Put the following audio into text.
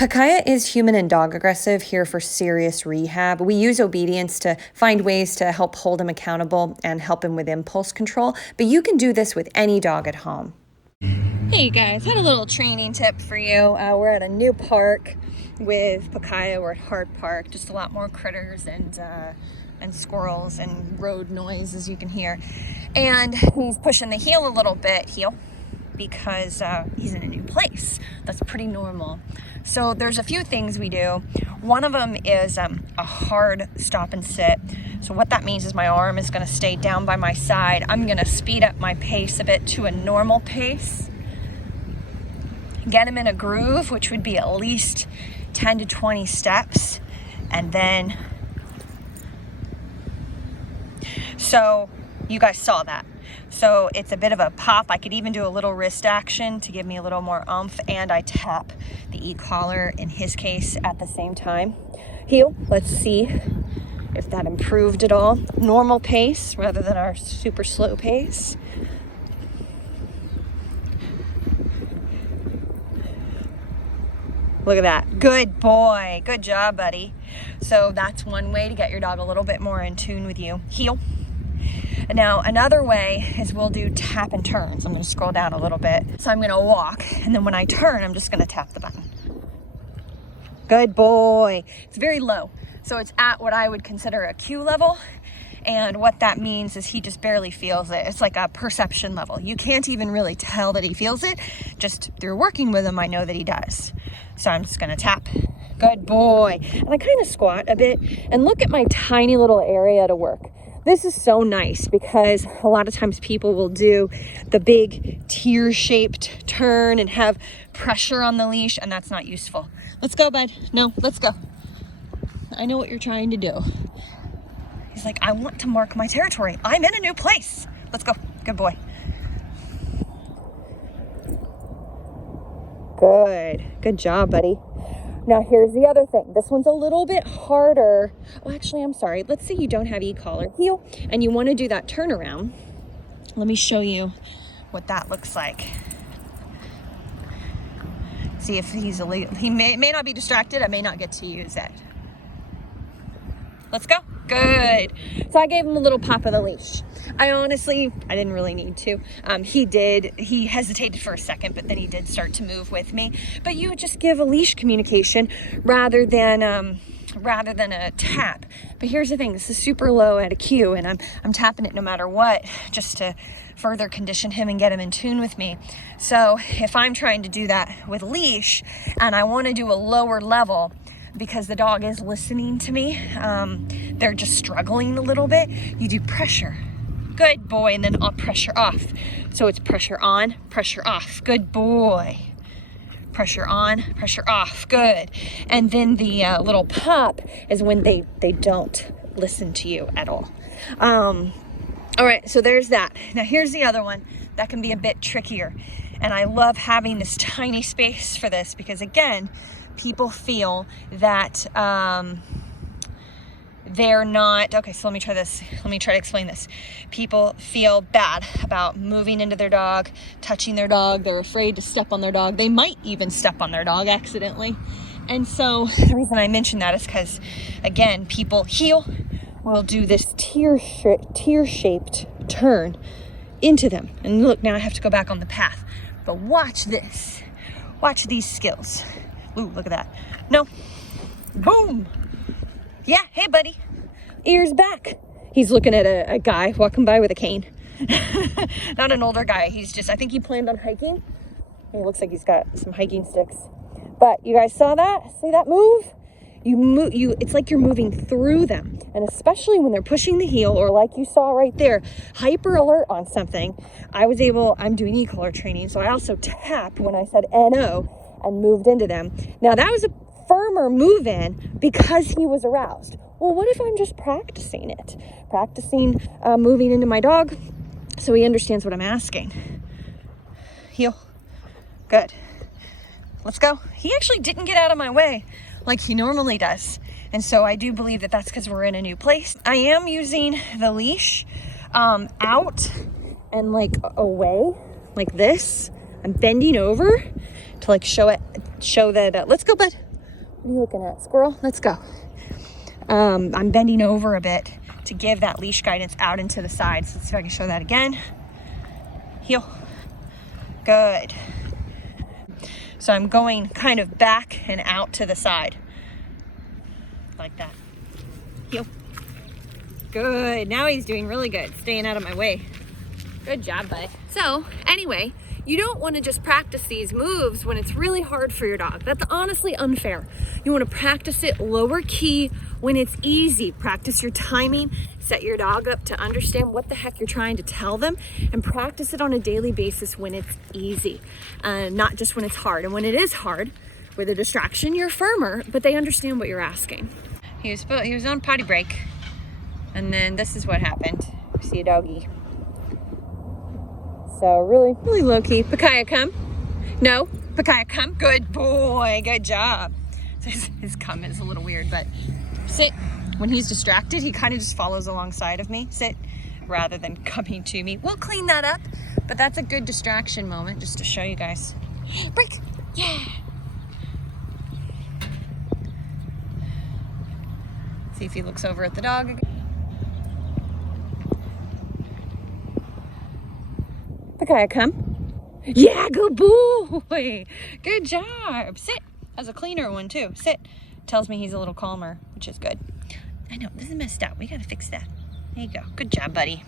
Pakaya is human and dog aggressive here for serious rehab. We use obedience to find ways to help hold him accountable and help him with impulse control, but you can do this with any dog at home. Hey guys, had a little training tip for you. We're at a new park with Pakaya. We're at Hard Park, just a lot more critters and squirrels and road noise, as you can hear. And he's pushing the heel a little bit, because he's in a new place. That's pretty normal. So there's a few things we do. One of them is a hard stop and sit. So what that means is my arm is gonna stay down by my side. I'm gonna speed up my pace a bit to a normal pace. Get him in a groove, which would be at least 10 to 20 steps. And then, so you guys saw that. So it's a bit of a pop. I could even do a little wrist action to give me a little more oomph, and I tap the e-collar in his case at the same time. Heel, let's see if that improved at all. Normal pace rather than our super slow pace. Look at that. Good boy. Good job, buddy. So that's one way to get your dog a little bit more in tune with you. Heel. Now, another way is we'll do tap and turns. I'm going to scroll down a little bit. So I'm going to walk, and then when I turn, I'm just going to tap the button. Good boy. It's very low. So it's at what I would consider a cue level. And what that means is he just barely feels it. It's like a perception level. You can't even really tell that he feels it. Just through working with him, I know that he does. So I'm just going to tap. Good boy. And I kind of squat a bit and look at my tiny little area to work. This is so nice because a lot of times people will do the big tear-shaped turn and have pressure on the leash, and that's not useful. Let's go, bud. No, let's go. I know what you're trying to do. He's like, I want to mark my territory. I'm in a new place. Let's go. Good boy. Good. Good job, buddy. Now here's the other thing. This one's a little bit harder. Oh, actually, I'm sorry. Let's say you don't have e-collar, heel, and you want to do that turnaround. Let me show you what that looks like. See if he may not be distracted. I may not get to use it. Let's go. Good. So I gave him a little pop of the leash. I didn't really need to. He hesitated for a second, but then he did start to move with me. But you would just give a leash communication rather than a tap. But here's the thing, this is super low at a cue, and I'm tapping it no matter what, just to further condition him and get him in tune with me. So if I'm trying to do that with leash and I want to do a lower level, because the dog is listening to me, they're just struggling a little bit, you do pressure. Good boy, and then pressure off. So it's pressure on, pressure off. Good boy. Pressure on, pressure off. Good. And then the little pop is when they don't listen to you at all. All right, so there's that. Now here's the other one that can be a bit trickier. And I love having this tiny space for this because, again, people feel that they're not, okay, so let me try this. Let me try to explain this. People feel bad about moving into their dog, touching their dog. They're afraid to step on their dog. They might even step on their dog accidentally. And so the reason I mention that is because, again, people will do this tear-shaped turn into them. And look, now I have to go back on the path. But watch this. Watch these skills. Ooh, look at that. No. Boom. Yeah, hey, buddy. Ears back. He's looking at a guy walking by with a cane. Not an older guy. I think he planned on hiking. It looks like he's got some hiking sticks. But you guys saw that? See that move? It's like you're moving through them. And especially when they're pushing the heel, or like you saw right there, hyper alert on something. I'm doing e-collar training, so I also tapped when I said NO and moved into them. Now that was a firmer move in because he was aroused. Well, what if I'm just practicing it? Practicing moving into my dog so he understands what I'm asking. Heel. Good. Let's go. He actually didn't get out of my way like he normally does. And so I do believe that that's because we're in a new place. I am using the leash out and like away like this. I'm bending over to like show that, let's go, bud. What are you looking at? Squirrel? Let's go. I'm bending over a bit to give that leash guidance out into the sides. Let's see if I can show that again. Heel. Good. So I'm going kind of back and out to the side. Like that. Heel. Good. Now he's doing really good. Staying out of my way. Good job, bud. So anyway, you don't want to just practice these moves when it's really hard for your dog. That's honestly unfair. You want to practice it lower key when it's easy. Practice your timing, set your dog up to understand what the heck you're trying to tell them, and practice it on a daily basis when it's easy, not just when it's hard. And when it is hard, with a distraction, you're firmer, but they understand what you're asking. He was on potty break, and then this is what happened. We see a doggy. So really low key. Pakaya, come. No, Pakaya, come. Good boy. Good job. His come is a little weird, but sit. When he's distracted, he kind of just follows alongside of me. Sit, rather than coming to me. We'll clean that up, but that's a good distraction moment just to show you guys. Break. Yeah. See if he looks over at the dog again. Pakaya, come. Yeah, good boy. Good job. Sit. That's a cleaner one too. Sit. Tells me he's a little calmer, which is good. I know, this is messed up. We gotta fix that. There you go. Good job, buddy.